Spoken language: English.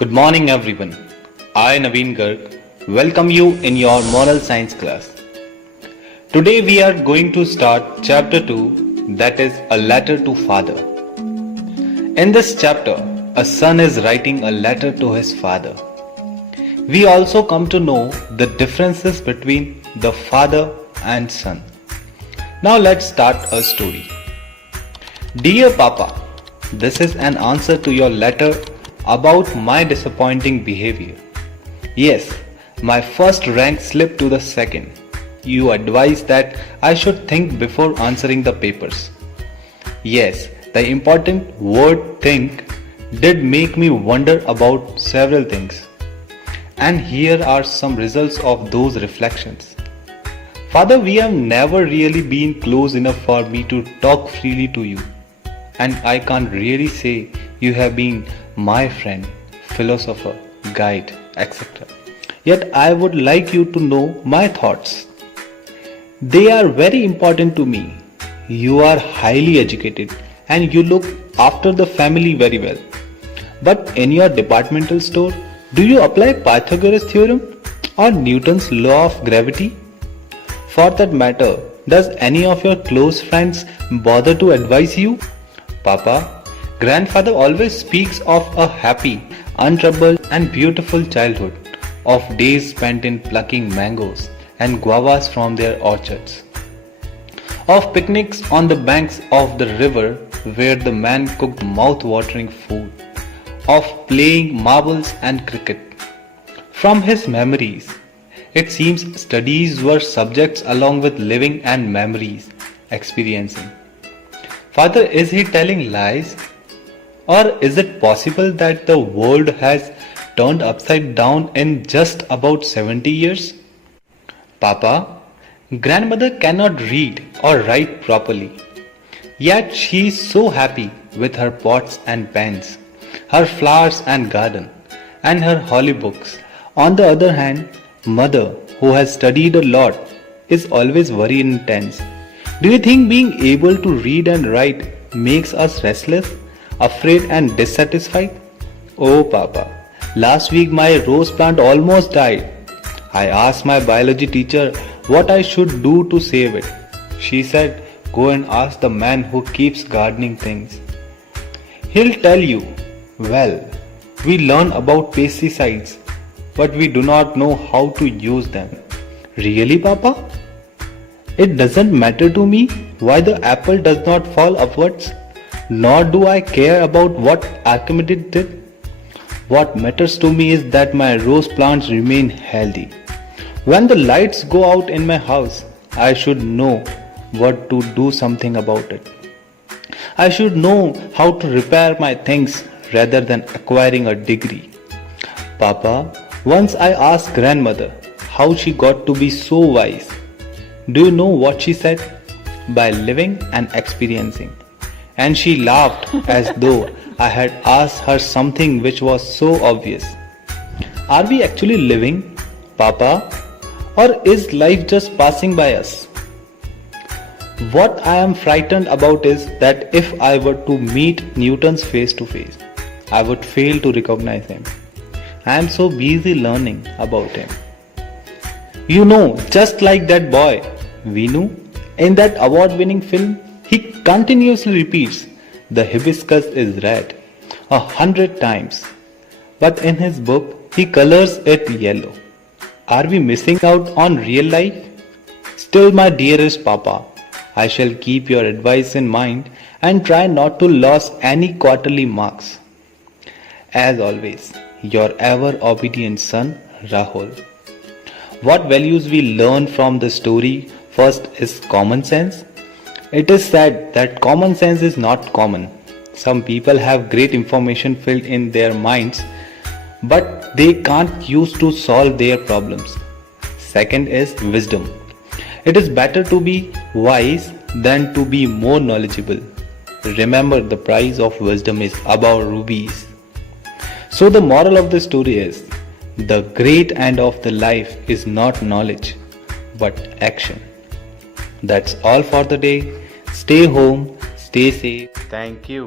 Good morning everyone. I Naveen Garg welcome you in your moral science class. Today we are going to start chapter 2, that is a letter to father. In this chapter, a son is writing a letter to his father. We also come to know the differences between the father and son. Now let's start a story. Dear Papa, this is an answer to your letter about my disappointing behavior. Yes, my first rank slipped to the second. You advised that I should think before answering the papers. Yes, the important word think did make me wonder about several things. And here are some results of those reflections. Father, we have never really been close enough for me to talk freely to you. And I can't really say you have been my friend, philosopher, guide, etc. Yet I would like you to know my thoughts. They are very important to me. You are highly educated and you look after the family very well. But in your departmental store, do you apply Pythagoras theorem or Newton's law of gravity? For that matter, does any of your close friends bother to advise you? Papa, grandfather always speaks of a happy, untroubled and beautiful childhood, of days spent in plucking mangoes and guavas from their orchards, of picnics on the banks of the river where the man cooked mouth-watering food, of playing marbles and cricket. From his memories, it seems studies were subjects along with living and memories, experiencing. Father, is he telling lies? Or is it possible that the world has turned upside down in just about 70 years? Papa, grandmother cannot read or write properly. Yet she is so happy with her pots and pans, her flowers and garden, and her holy books. On the other hand, mother, who has studied a lot, is always worried and tense. Do you think being able to read and write makes us restless, afraid and dissatisfied? Oh Papa, last week my rose plant almost died. I asked my biology teacher what I should do to save it. She said, go and ask the man who keeps gardening things. He'll tell you. Well, we learn about pesticides, but we do not know how to use them. Really, Papa? It doesn't matter to me why the apple does not fall upwards, nor do I care about what Archimedes did. What matters to me is that my rose plants remain healthy. When the lights go out in my house, I should know what to do something about it. I should know how to repair my things rather than acquiring a degree. Papa, once I asked grandmother how she got to be so wise. Do you know what she said? By living and experiencing. And she laughed as though I had asked her something which was so obvious. Are we actually living, Papa? Or is life just passing by us? What I am frightened about is that if I were to meet Newton's face to face, I would fail to recognize him. I am so busy learning about him. You know, just like that boy, Vinu, in that award-winning film, he continuously repeats, the hibiscus is red, 100 times. But in his book, he colors it yellow. Are we missing out on real life? Still, my dearest Papa, I shall keep your advice in mind and try not to lose any quarterly marks. As always, your ever obedient son, Rahul. What values we learn from the story first is common sense. It is said that common sense is not common. Some people have great information filled in their minds, but they can't use to solve their problems. Second is wisdom. It is better to be wise than to be more knowledgeable. Remember, the price of wisdom is above rubies. So the moral of the story is, the great end of the life is not knowledge, but action. That's all for the day. Stay home, stay safe. Thank you.